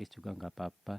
tulis juga nggak apa-apa.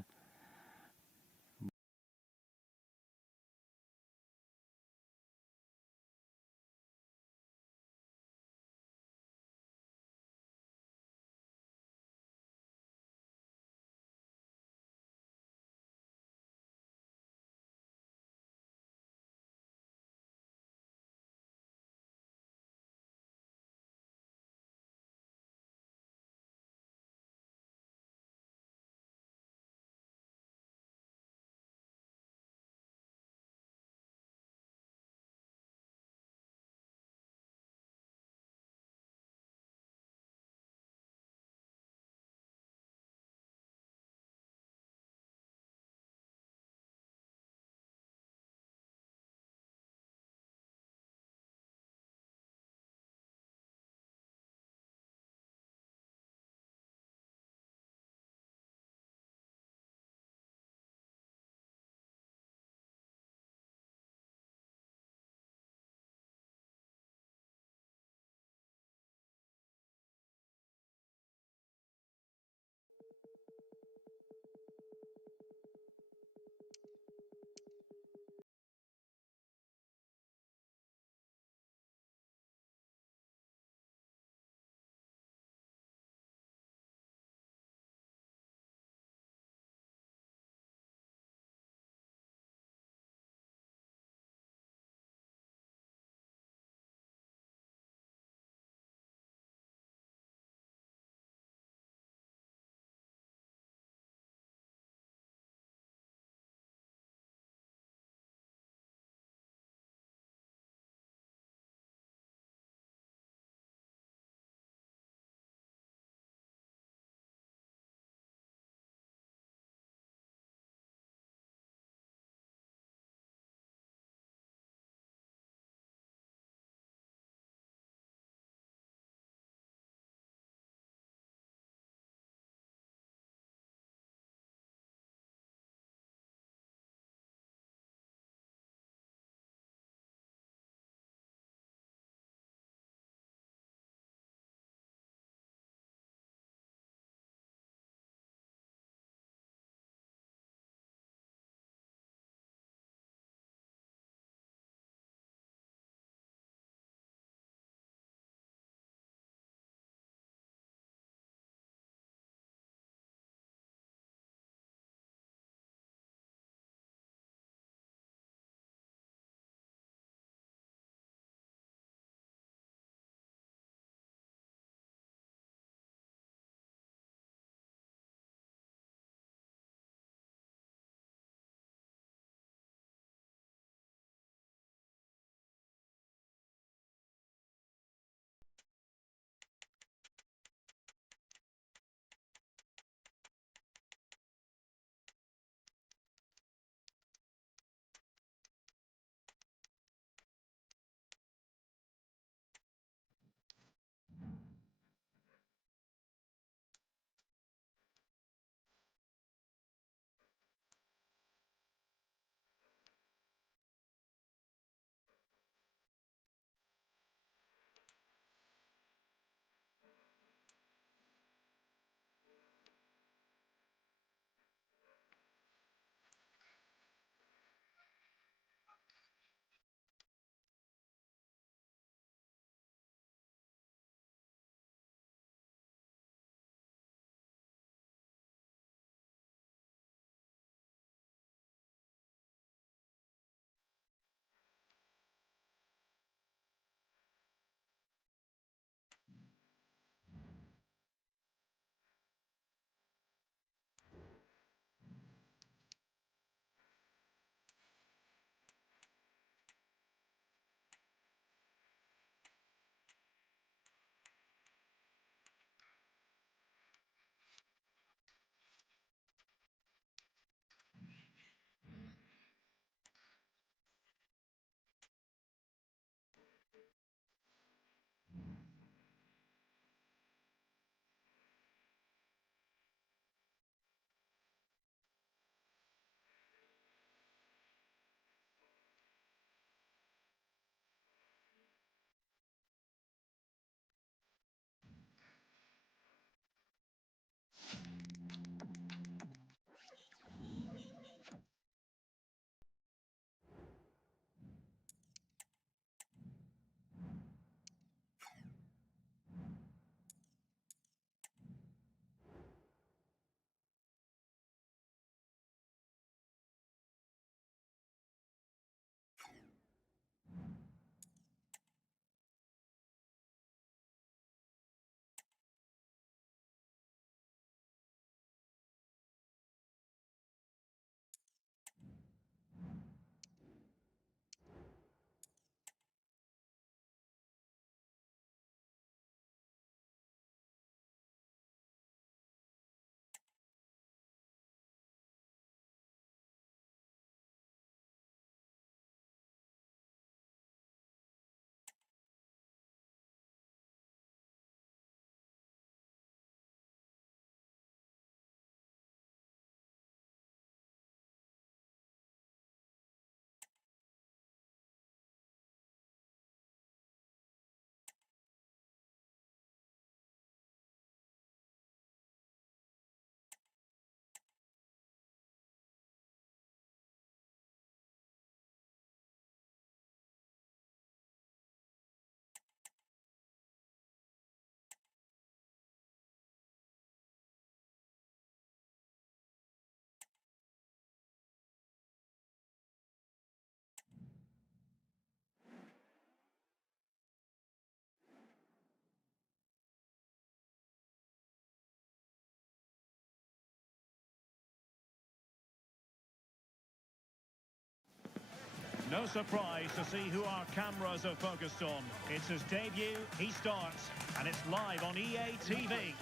No surprise to see who our cameras are focused on. It's his debut, he starts, and it's live on EA TV.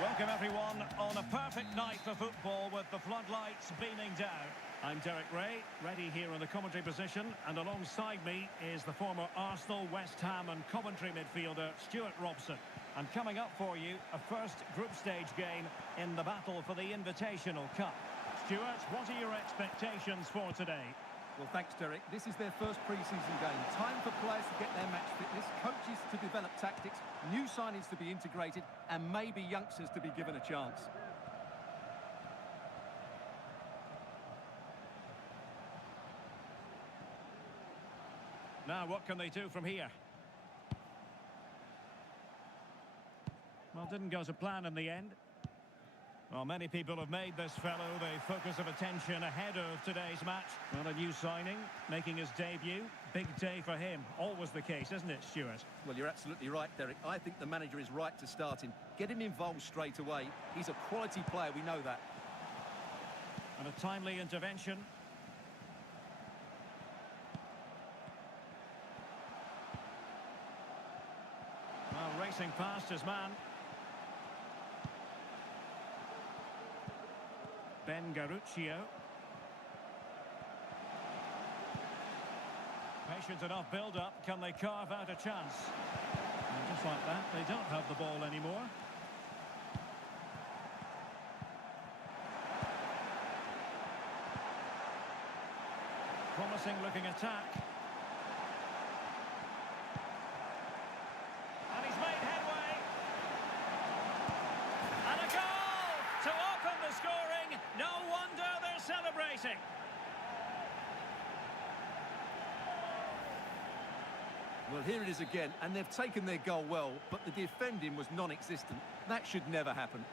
Welcome everyone on a perfect night for football with the floodlights beaming down. I'm Derek Ray, ready here in the commentary position, and alongside me is the former Arsenal, West Ham and Coventry midfielder Stuart Robson. And coming up for you, a first group stage game in the battle for the Invitational Cup. Stuart, what are your expectations for today? Well, thanks, Derek. This is their first pre-season game. Time for players to get their match fitness, coaches to develop tactics, new signings to be integrated, and maybe youngsters to be given a chance. Now, what can they do from here? Well, didn't go to plan in the end. Well, many people have made this fellow the focus of attention ahead of today's match. Well, a new signing, making his debut. Big day for him. Always the case, isn't it, Stuart? Well, you're absolutely right, Derek. I think the manager is right to start him. Get him involved straight away. He's a quality player, we know that. And a timely intervention. Well, racing past his man. Garuccio. Patient enough build-up. Can they carve out a chance? And just like that, they don't have the ball anymore. Promising looking attack. And he's made headway. And a goal to open the scoring. No wonder they're celebrating. Well, here it is again, and they've taken their goal well, but the defending was non-existent. That should never happen.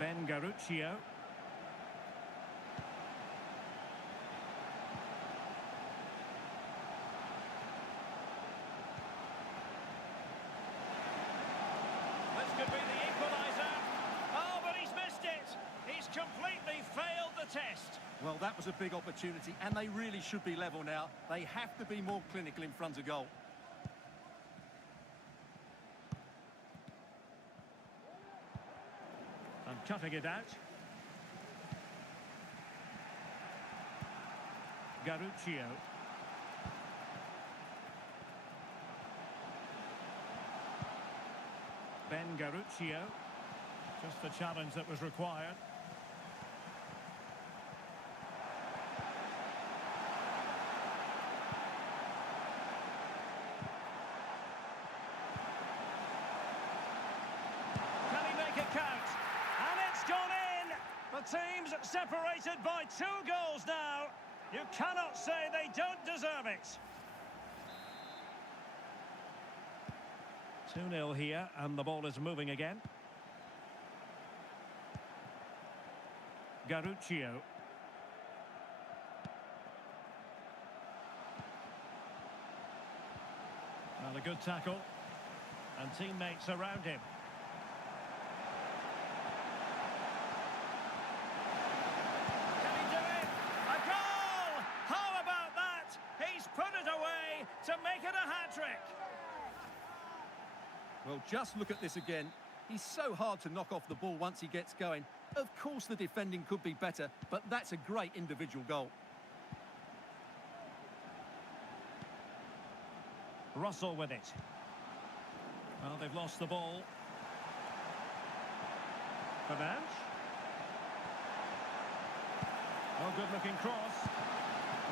Garuccio. This could be the equaliser. Oh, but he's missed it. He's completely failed the test. Well, that was a big opportunity, and they really should be level now. They have to be more clinical in front of goal. And cutting it out. Garuccio. Garuccio. Just the challenge that was required. Can he make it count? And it's gone in! The team's separated by 2 goals now. You cannot say they don't deserve it. 2-0 here, and the ball is moving again. Garuccio. Well, a good tackle. And teammates around him. Can he do it? A goal! How about that? He's put it away to make it a hat-trick. Well, just look at this again. He's so hard to knock off the ball once he gets going. Of course the defending could be better, but that's a great individual goal. Russell with it. Well, they've lost the ball. Fernandes. Oh, good-looking cross.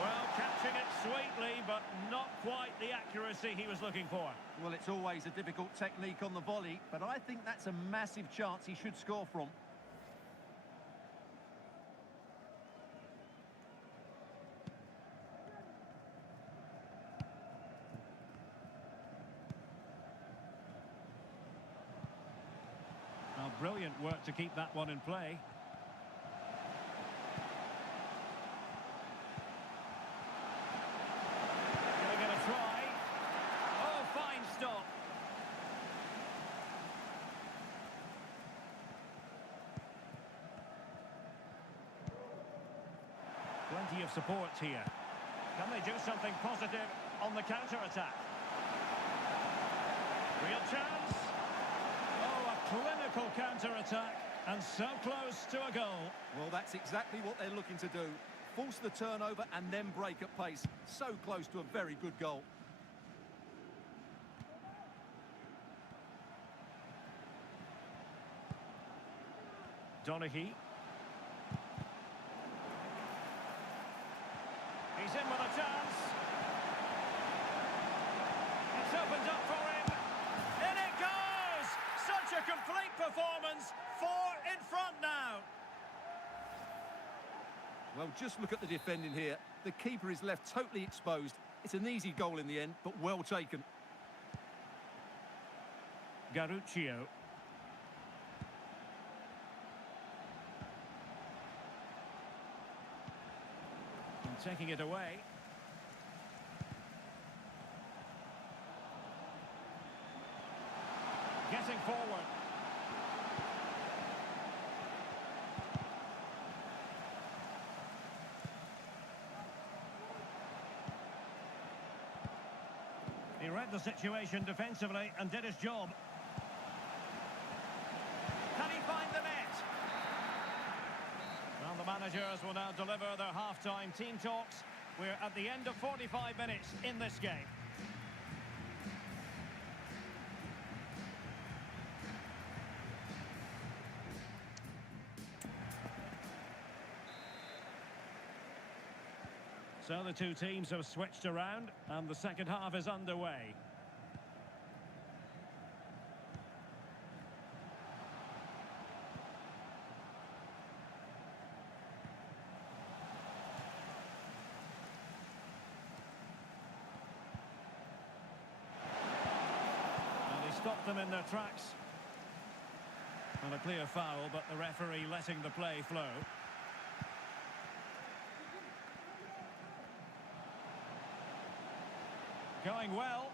Well, catching it sweetly, but not quite the accuracy he was looking for. Well, it's always a difficult technique on the volley, but I think that's a massive chance he should score from. Well, brilliant work to keep that one in play. Giving it a try. Oh, fine stop. Plenty of support here. Can they do something positive on the counter-attack? Real chance. Oh, a clinical counter-attack, and so close to a goal. Well, that's exactly what they're looking to do. Force the turnover and then break at pace. So close to a very good goal. Donaghy. He's in with a chance. It's opened up for him. In it goes! Such a complete performance. 4 in front now. Well, just look at the defending here. The keeper is left totally exposed. It's an easy goal in the end, but well taken. Garuccio. And taking it away. Getting forward. He read the situation defensively and did his job. Can he find the net? Well, the managers will now deliver their half-time team talks. We're at the end of 45 minutes in this game. So the two teams have switched around and the second half is underway. And he stopped them in their tracks. And a clear foul, but the referee letting the play flow. Going well.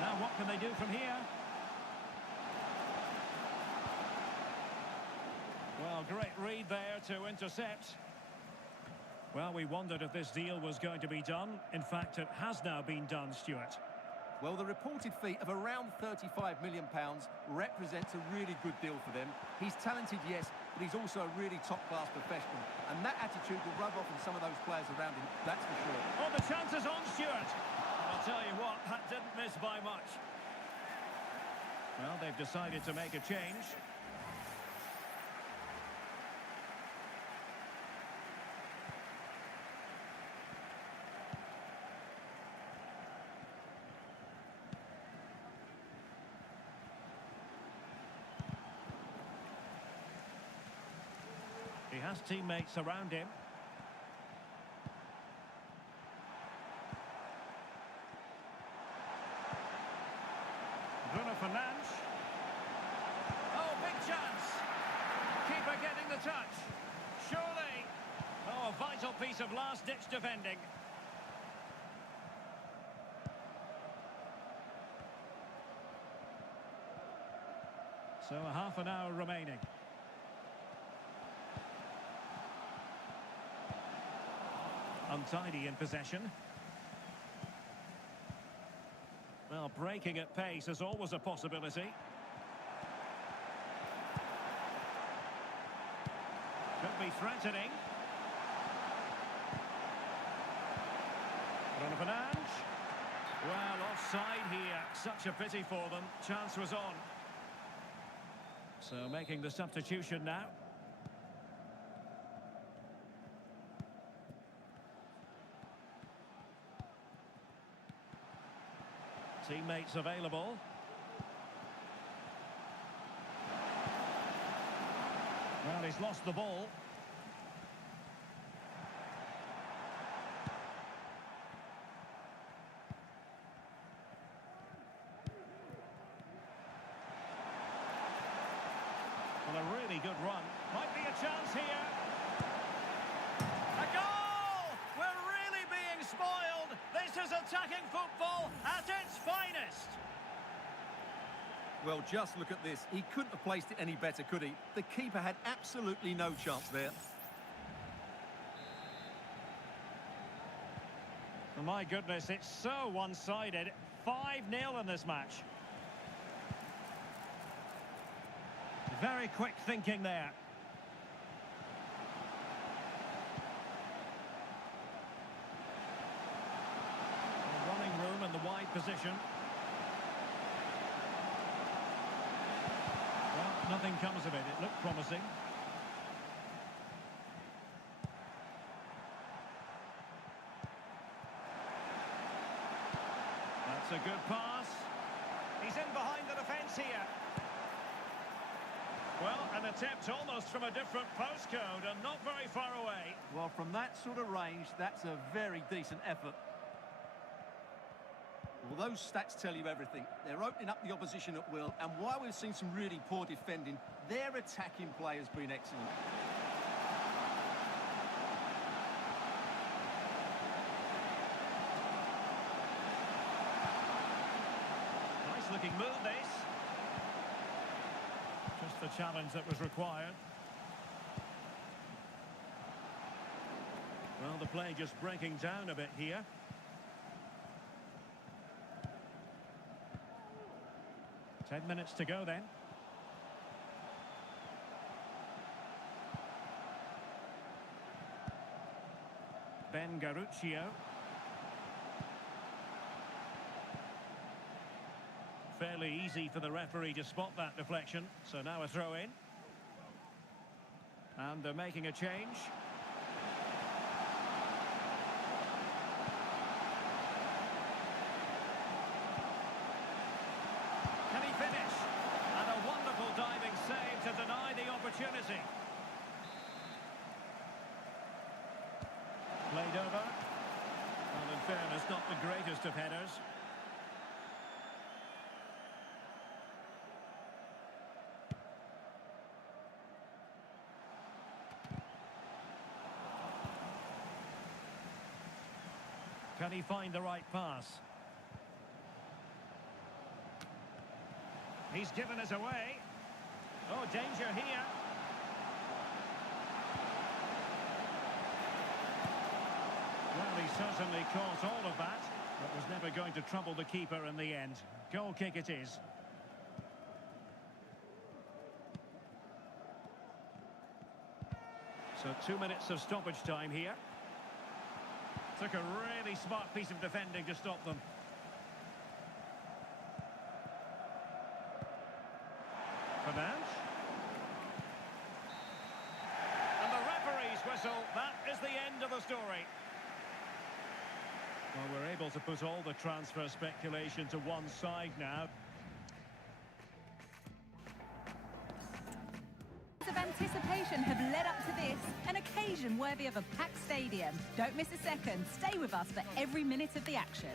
Now what can they do from here? Well, great read there to intercept. Well, we wondered if this deal was going to be done. In fact, it has now been done, Stuart. Well, the reported fee of around £35 million represents a really good deal for them. He's talented, yes, but he's also a really top-class professional. And that attitude will rub off on some of those players around him, that's for sure. Oh, the chance is on, Stuart. I'll tell you what, that didn't miss by much. Well, they've decided to make a change. He has teammates around him. Bruno Fernandes. Oh, big chance. Keeper getting the touch. Surely. Oh, a vital piece of last-ditch defending. So a half an hour remaining. Untidy in possession. Well, breaking at pace is always a possibility. Could be threatening. Bruno Fernandes. Well, offside here. Such a pity for them. Chance was on. So making the substitution now. Teammates available. Well, he's lost the ball. Well, a really good run. Might be a chance here. A goal! We're really being spoiled. This is attacking football at its finest. Well, just look at this. He couldn't have placed it any better, could he? The keeper had absolutely no chance there. Oh, my goodness, it's so one-sided. 5-0 in this match. Very quick thinking there. Running room in the wide position. Well, nothing comes of it. It looked promising. That's a good pass. He's in behind the defence here. Well, an attempt almost from a different postcode and not very far away. Well, from that sort of range, that's a very decent effort. Well, those stats tell you everything. They're opening up the opposition at will, and while we've seen some really poor defending, their attacking play has been excellent. Nice looking move, this. Just the challenge that was required. Well, the play just breaking down a bit here. Ten minutes to go then. Ben Garuccio. Fairly easy for the referee to spot that deflection. So now a throw in. And they're making a change. Can he finish? And a wonderful diving save to deny the opportunity. Played over. Well, in fairness, not the greatest of headers. Can he find the right pass? He's given us away. Oh, danger here. Well, he certainly caught all of that, but was never going to trouble the keeper in the end. Goal kick it is. So 2 minutes of stoppage time here. Took a really smart piece of defending to stop them. Fernandes. And the referee's whistle. That is the end of the story. Well, we're able to put all the transfer speculation to one side now. Of anticipation have led up to this, an occasion worthy of a packed stadium. Don't miss a second. Stay with us for every minute of the action.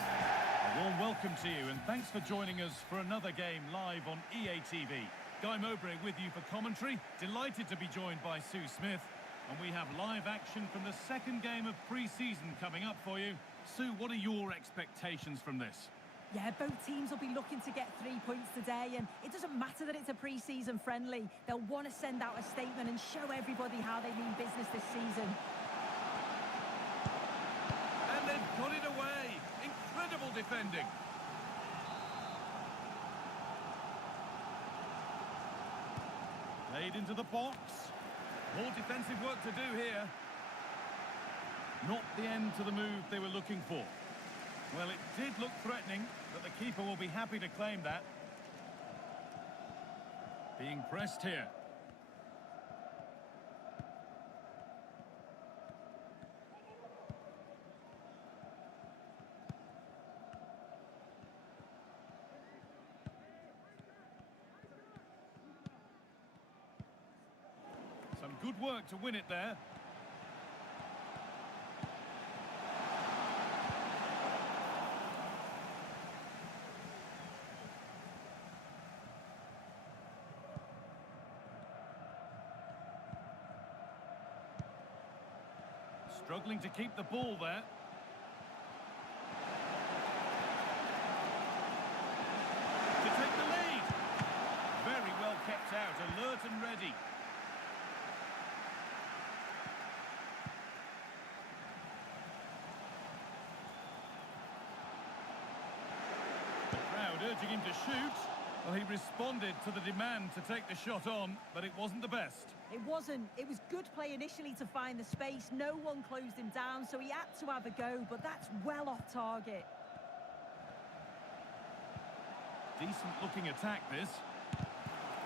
A warm welcome to you, and thanks for joining us for another game live on EA TV. Guy Mowbray with you for commentary. Delighted to be joined by Sue Smith, and we have live action from the second game of pre-season coming up for you. Sue, what are your expectations from this? Yeah, both teams will be looking to get 3 points today, and it doesn't matter that it's a pre-season friendly. They'll want to send out a statement and show everybody how they mean business this season. And they've got it away. Incredible defending. Played into the box. More defensive work to do here. Not the end to the move they were looking for. Well, it did look threatening, but the keeper will be happy to claim that. Being pressed here. Some good work to win it there. Struggling to keep the ball there. urging him to shoot. Well, he responded to the demand to take the shot on, but it wasn't the best. It wasn't. It was good play initially to find the space. No one closed him down, so he had to have a go, but that's well off target. Decent-looking attack, this.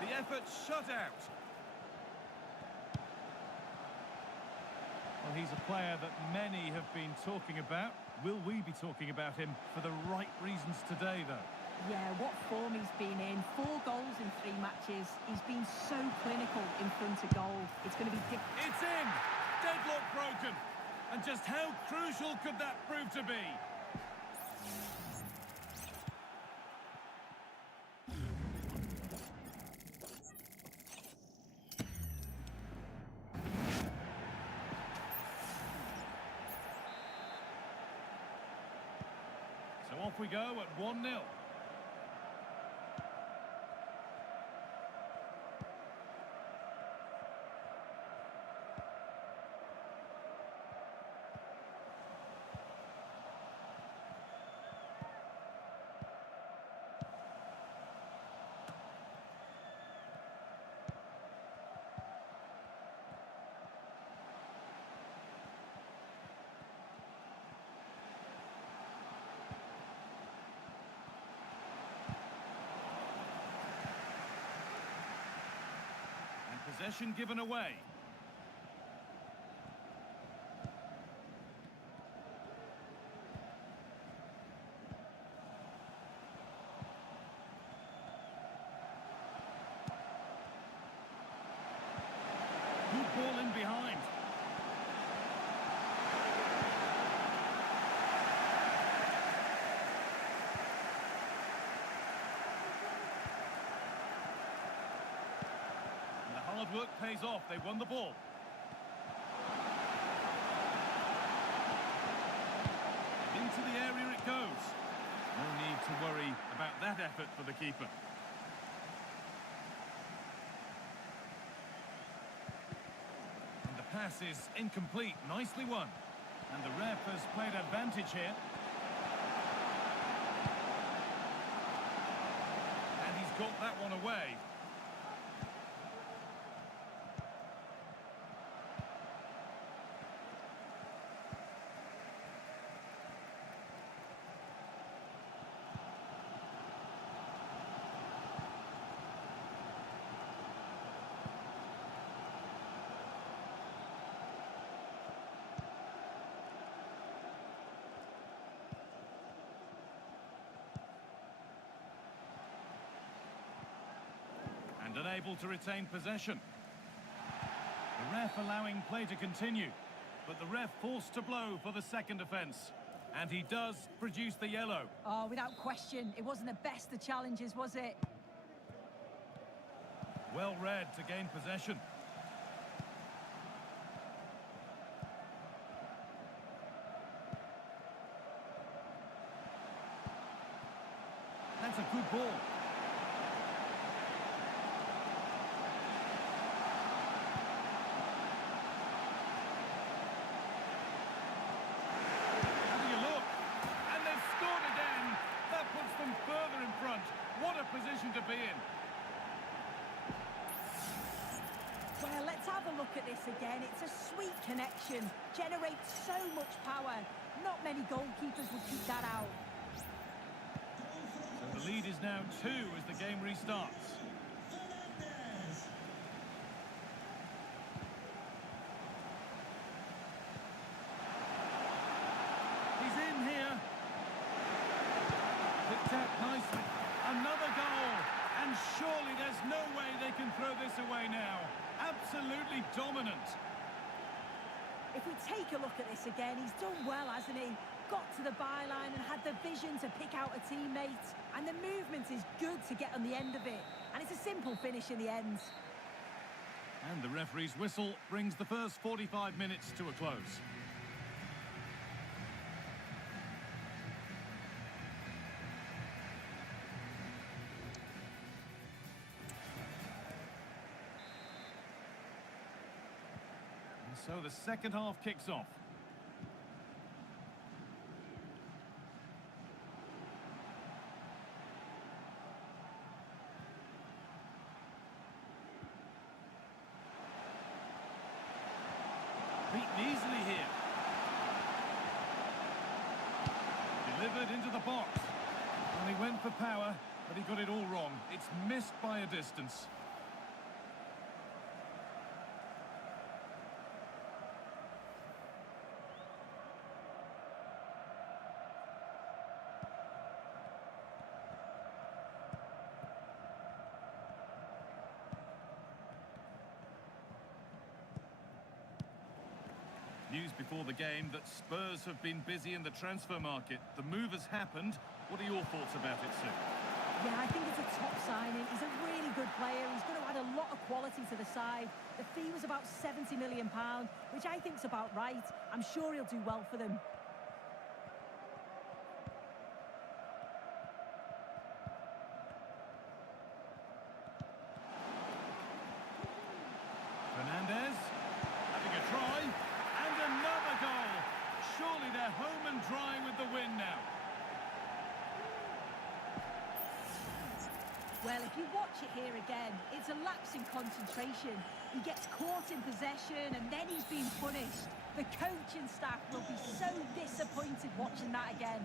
The effort shut out. Well, he's a player that many have been talking about. Will we be talking about him for the right reasons today, though? Yeah, what form he's been in. 4 goals in 3 matches. He's been so clinical in front of goal. It's going to be... It's in! Deadlock broken! And just how crucial could that prove to be? So off we go at 1-0. Possession given away. Good ball in behind. Hard work pays off. They won the ball. Into the area it goes. No need to worry about that effort for the keeper. And the pass is incomplete. Nicely won. And the ref has played advantage here. And he's got that one away. And unable to retain possession. The ref allowing play to continue, but the ref forced to blow for the second offence. And he does produce the yellow. Oh, without question, it wasn't the best of challenges, was it? Well read to gain possession. That's a good ball. Further in front. What a position to be in. Well, let's have a look at this again. It's a sweet connection. Generates so much power. Not many goalkeepers would keep that out. So the lead is now 2 as the game restarts. He's in here. Picked out nicely. Another goal. And surely there's no way they can throw this away now. Absolutely dominant. If we take a look at this again, he's done well, hasn't he? Got to the byline and had the vision to pick out a teammate. And the movement is good to get on the end of it. And it's a simple finish in the end. And the referee's whistle brings the first 45 minutes to a close. So the second half kicks off. Delivered into the box. Well, he went for power, but he got it all wrong. It's missed by a distance. News before the game that Spurs have been busy in the transfer market. The move has happened. What are your thoughts about it, Sue? Yeah, I think it's a top signing. He's a really good player. He's going to add a lot of quality to the side. The fee was about £70 million, which I think's about right. I'm sure he'll do well for them. Fernandes having a try. And another goal. Surely they're home and dry with the win now. Well, if you watch it here again, it's a lapse in concentration. He gets caught in possession and then he's been punished. The coaching staff will be so disappointed watching that again.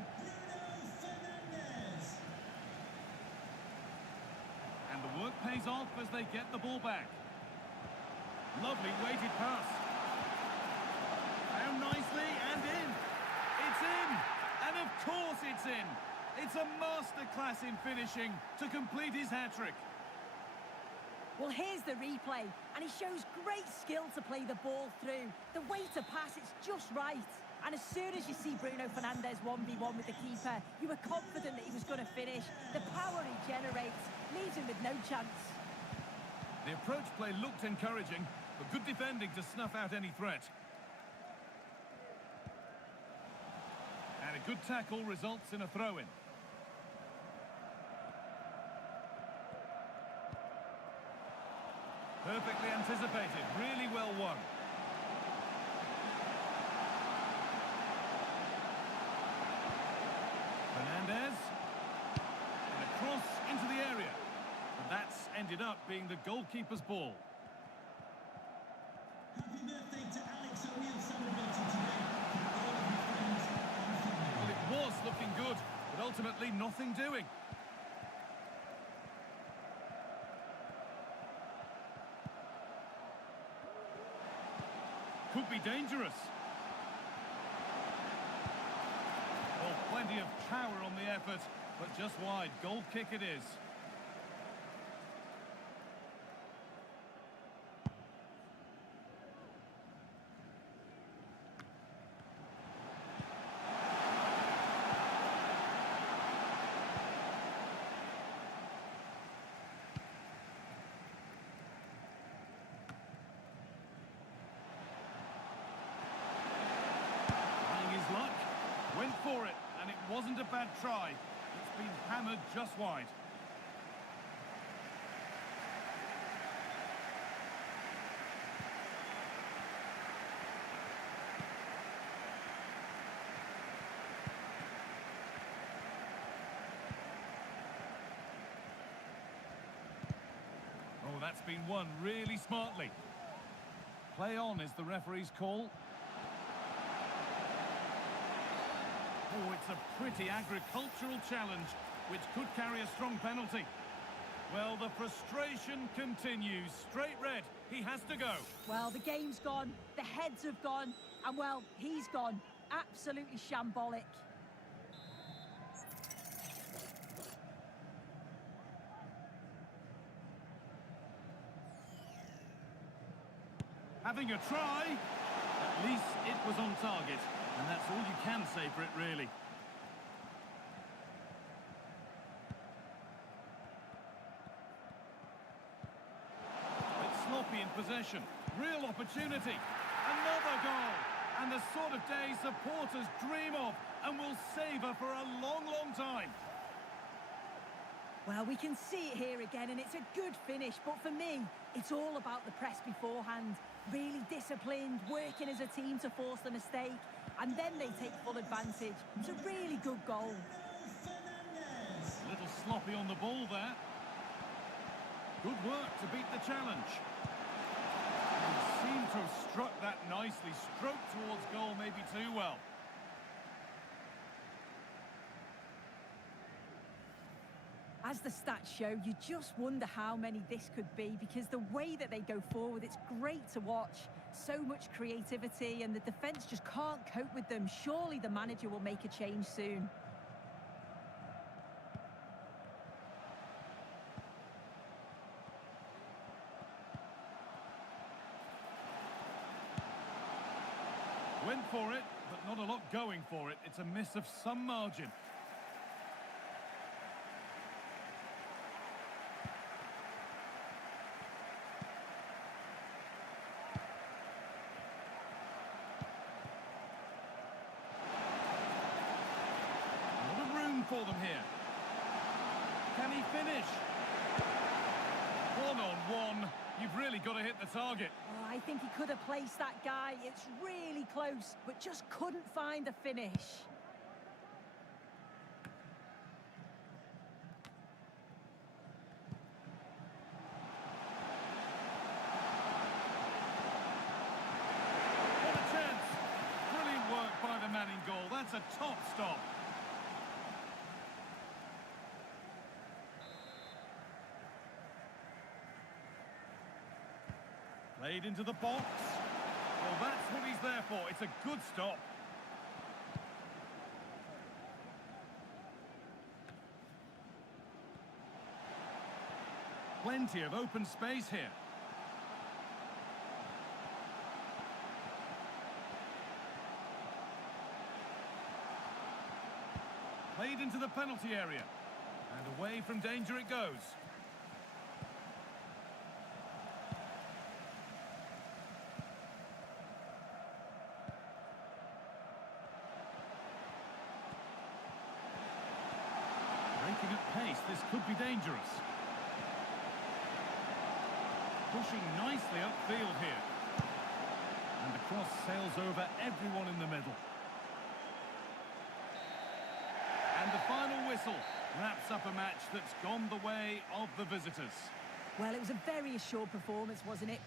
And the work pays off as they get the ball back. Lovely weighted pass. Found nicely and in. It's in. And of course it's in. It's a masterclass in finishing to complete his hat-trick. Well, here's the replay, and he shows great skill to play the ball through. The way to pass, it's just right. And as soon as you see Bruno Fernandes 1v1 with the keeper, you were confident that he was going to finish. The power he generates leaves him with no chance. The approach play looked encouraging, but good defending to snuff out any threat. And a good tackle results in a throw-in. Perfectly anticipated, really well won. Fernandes. And a cross into the area. And that's ended up being the goalkeeper's ball. Happy birthday to Alex O'Neill celebrating today. All of your friends and family. Well, it was looking good, but ultimately nothing doing. Could be dangerous. Well, plenty of power on the effort, but just wide. Goal kick it is. Luck, went for it, and it wasn't a bad try. It's been hammered just wide. Oh, that's been won really smartly. Play on is the referee's call. Oh, it's a pretty agricultural challenge, which could carry a strong penalty. Well, the frustration continues. Straight red. He has to go. Well, the game's gone, the heads have gone, and, well, he's gone. Absolutely shambolic. Having a try. At least it was on target. And that's all you can say for it, really. It's sloppy in possession. Real opportunity. Another goal. And the sort of day supporters dream of and will savour for a long, long time. Well, we can see it here again, and it's a good finish. But for me, it's all about the press beforehand. Really disciplined, working as a team to force the mistake. And then they take full advantage. It's a really good goal. A little sloppy on the ball there. Good work to beat the challenge. He seemed to have struck that nicely. Stroked towards goal maybe too well. As the stats show, you just wonder how many this could be, because the way that they go forward, it's great to watch. So much creativity, and the defence just can't cope with them. Surely the manager will make a change soon. Went for it, but not a lot going for it. It's a miss of some margin. Not a room for them here. Can he finish? 1-on-1. You've really got to hit the target. Oh, I think he could have placed that guy. It's really close, but just couldn't find the finish. What a chance. Brilliant work by the man in goal. That's a top stop. Played into the box. Well, that's what he's there for. It's a good stop. Plenty of open space here. Played into the penalty area. And away from danger it goes. Breaking at pace, this could be dangerous. Pushing nicely upfield here. And the cross sails over everyone in the middle. And the final whistle wraps up a match that's gone the way of the visitors. Well, it was a very assured performance, wasn't it?